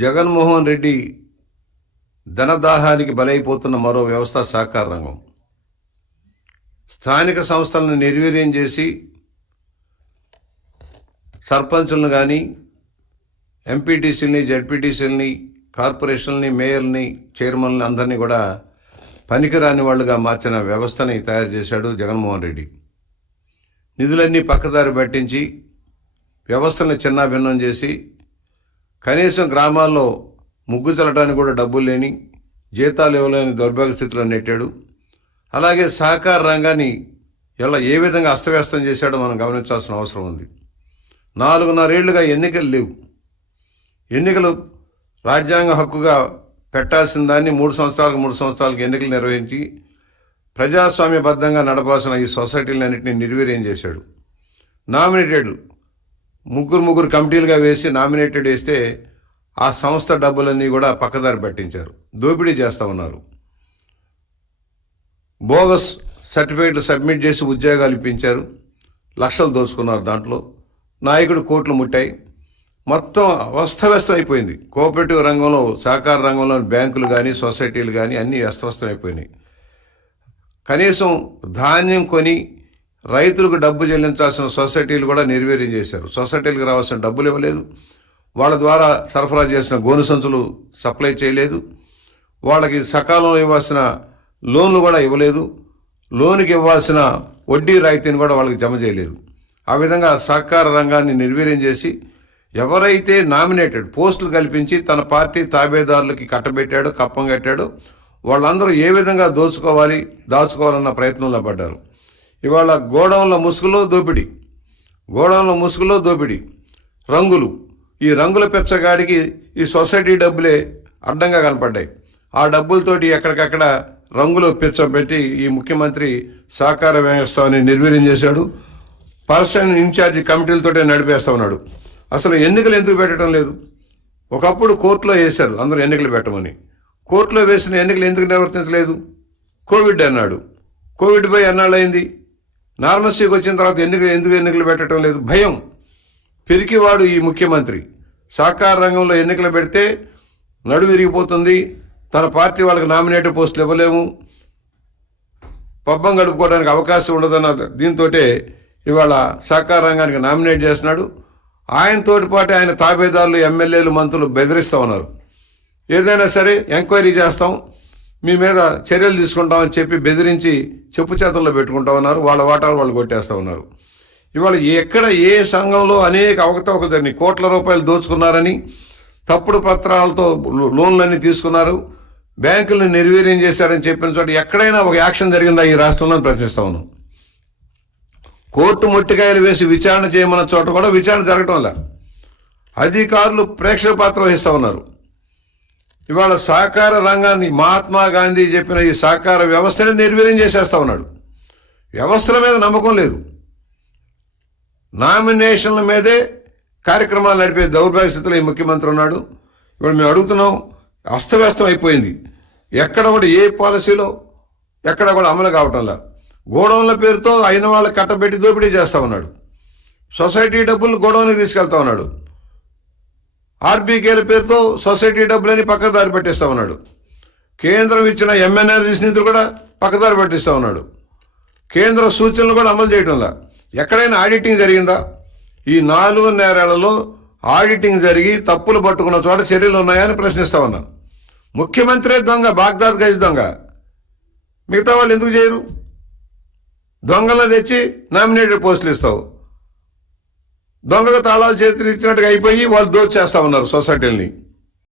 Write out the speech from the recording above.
జగన్మోహన్ రెడ్డి ధనదాహానికి బలైపోతున్న మరో వ్యవస్థ సహకార రంగం. స్థానిక సంస్థలను నిర్వీర్యం చేసి సర్పంచులను కానీ, ఎంపీటీసీలని, జడ్పీటీసీలని, కార్పొరేషన్లని, మేయర్ని, చైర్మన్ని అందరినీ కూడా పనికిరాని వాళ్ళుగా మార్చిన వ్యవస్థని తయారు చేశాడు జగన్మోహన్ రెడ్డి. నిధులన్నీ పక్కదారి పట్టించి వ్యవస్థను చిన్నాభిన్నం చేసి కనీసం గ్రామాల్లో ముగ్గు చల్లడానికి కూడా డబ్బులు లేని, జీతాలు ఇవ్వలేని దౌర్భాగ్య స్థితిలో నెట్టాడు. అలాగే సహకార రంగాన్ని ఏ విధంగా అస్తవ్యస్తం చేశాడో మనం గమనించాల్సిన అవసరం ఉంది. 4.5 ఏళ్లుగా ఎన్నికలు లేవు. ఎన్నికలు రాజ్యాంగ హక్కుగా పెట్టాల్సిన దాన్ని 3 సంవత్సరాలకు ఎన్నికలు నిర్వహించి ప్రజాస్వామ్యబద్ధంగా నడపాల్సిన ఈ సొసైటీలన్నింటినీ నిర్వీర్యం చేశాడు. నామినేటెడ్ ముగ్గురు కమిటీలుగా వేసి నామినేటెడ్ వేస్తే ఆ సంస్థ డబ్బులన్నీ కూడా పక్కదారి పట్టించారు. దోపిడీ చేస్తూ ఉన్నారు. బోగస్ సర్టిఫికేట్లు సబ్మిట్ చేసి ఉద్యోగాలు ఇప్పించారు. లక్షలు దోచుకున్నారు. దాంట్లో నాయకుడు కోట్లు ముట్టాయి. మొత్తం అస్తవ్యస్తం అయిపోయింది. కోఆపరేటివ్ రంగంలో, సహకార రంగంలో బ్యాంకులు కానీ, సొసైటీలు కానీ అన్నీ అస్తవ్యస్తం అయిపోయినాయి. కనీసం ధాన్యం కొని రైతులకు డబ్బు చెల్లించాల్సిన సొసైటీలు కూడా నిర్వీర్యం చేశారు. సొసైటీలకు రావాల్సిన డబ్బులు ఇవ్వలేదు. వాళ్ళ ద్వారా సరఫరా చేసిన గోను సంచులు సప్లై చేయలేదు. వాళ్ళకి సకాలంలో ఇవ్వాల్సిన లోన్లు కూడా ఇవ్వలేదు. లోనుకి ఇవ్వాల్సిన వడ్డీ రాయితీని కూడా వాళ్ళకి జమ చేయలేదు. ఆ విధంగా సహకార రంగాన్ని నిర్వీర్యం చేసి ఎవరైతే నామినేటెడ్ పోస్టులు కల్పించి తన పార్టీ తాబేదారులకి కట్టబెట్టాడో, కప్పం కట్టాడో వాళ్ళందరూ ఏ విధంగా దాచుకోవాలన్న ప్రయత్నంలో పడ్డారు. ఇవాళ గోడౌన్ల ముసుగులో దోపిడీ, రంగులు. ఈ రంగుల పెచ్చగాడికి ఈ సొసైటీ డబ్బులే అడ్డంగా కనపడ్డాయి. ఆ డబ్బులతోటి ఎక్కడికక్కడ రంగులు పెట్టి ఈ ముఖ్యమంత్రి సహకార వ్యవస్థని నిర్వీర్యం చేశాడు. పర్సన్ ఇన్ఛార్జి కమిటీలతోటే నడిపేస్తా ఉన్నాడు. అసలు ఎన్నికలు ఎందుకు పెట్టడం లేదు? ఒకప్పుడు కోర్టులో వేశారు అందరూ ఎన్నికలు పెట్టమని. కోర్టులో వేసిన ఎన్నికలు ఎందుకు నిర్వర్తించలేదు? కోవిడ్ అన్నాడు. కోవిడ్ పోయి ఎన్నాళ్ళు అయింది? నార్మల్సీకి వచ్చిన తర్వాత ఎందుకు ఎన్నికలు పెట్టడం లేదు? భయం. పిరికివాడు ఈ ముఖ్యమంత్రి. సహకార రంగంలో ఎన్నికలు పెడితే నడుము విరిగిపోతుంది. తన పార్టీ వాళ్ళకి నామినేటెడ్ పోస్టులు ఇవ్వలేము, పబ్బం గడుపుకోవడానికి అవకాశం ఉండదన్న దీంతో ఇవాళ సహకార రంగానికి నామినేట్ చేస్తున్నాడు. ఆయనతోటి పాటు ఆయన తాబేదారులు, ఎమ్మెల్యేలు, మంత్రులు బెదిరిస్తూ ఉన్నారు. ఏదైనా సరే ఎంక్వైరీ చేస్తాం, మీ మీద చర్యలు తీసుకుంటామని చెప్పి బెదిరించి చెప్పు చేతుల్లో పెట్టుకుంటా ఉన్నారు. వాళ్ళ వాటాలు వాళ్ళు కొట్టేస్తూ ఉన్నారు. ఇవాళ ఎక్కడ ఏ సంఘంలో అనేక అవకతవకలు జరిగినాయి. కోట్ల రూపాయలు దోచుకున్నారని తప్పుడు పత్రాలతో లోన్లన్నీ తీసుకున్నారు, బ్యాంకులను నిర్వీర్యం చేశారని చెప్పిన చోట ఎక్కడైనా ఒక యాక్షన్ జరిగిందా ఈ రాష్ట్రంలో ప్రశ్నిస్తా ఉన్నాం. కోర్టు ముట్టికాయలు వేసి విచారణ చేయమన్న చోట కూడా విచారణ జరగటం వల్ల అధికారులు ప్రేక్షక పాత్ర వహిస్తూ ఉన్నారు. ఇవాళ సహకార రంగాన్ని మహాత్మా గాంధీ చెప్పిన ఈ సహకార వ్యవస్థని నిర్వీర్యం చేసేస్తా ఉన్నాడు. వ్యవస్థల మీద నమ్మకం లేదు. నామినేషన్ల మీదే కార్యక్రమాలు నడిపే దౌర్భాగ్య స్థితిలో ఈ ముఖ్యమంత్రి ఉన్నాడు. ఇప్పుడు మేము అడుగుతున్నాం, అస్తవ్యస్తం అయిపోయింది. ఎక్కడ కూడా ఏ పాలసీలో ఎక్కడ కూడా అమలు కావటంలా. గోడౌన్ల పేరుతో అయిన వాళ్ళకి కట్టబెట్టి దోపిడీ చేస్తూ ఉన్నాడు. సొసైటీ డబ్బులు గోడౌన్కి తీసుకెళ్తా ఉన్నాడు. ఆర్బీకేల పేరుతో సొసైటీ డబ్బులని పక్కదారి పెట్టిస్తూ ఉన్నాడు. కేంద్రం ఇచ్చిన ఎంఎన్ఆర్జీస్ నిధులు కూడా పక్కదారి పెట్టిస్తూ ఉన్నాడు. కేంద్ర సూచనలు కూడా అమలు చేయడంలా. ఎక్కడైనా ఆడిటింగ్ జరిగిందా? ఈ 4.5 ఏళ్లలో ఆడిటింగ్ జరిగి తప్పులు పట్టుకున్న చోట చర్యలు ఉన్నాయని ప్రశ్నిస్తా ఉన్నా. ముఖ్యమంత్రే దొంగ, బాగ్దాద్ గజ దొంగ. మిగతా వాళ్ళు ఎందుకు చేయరు? దొంగలను తెచ్చి నామినేటెడ్ పోస్టులు ఇస్తావు. దొంగగా తాళాలు చేతులు ఇచ్చినట్టుగా అయిపోయి వాళ్ళు దోచేస్తా ఉన్నారు సొసైటీలని.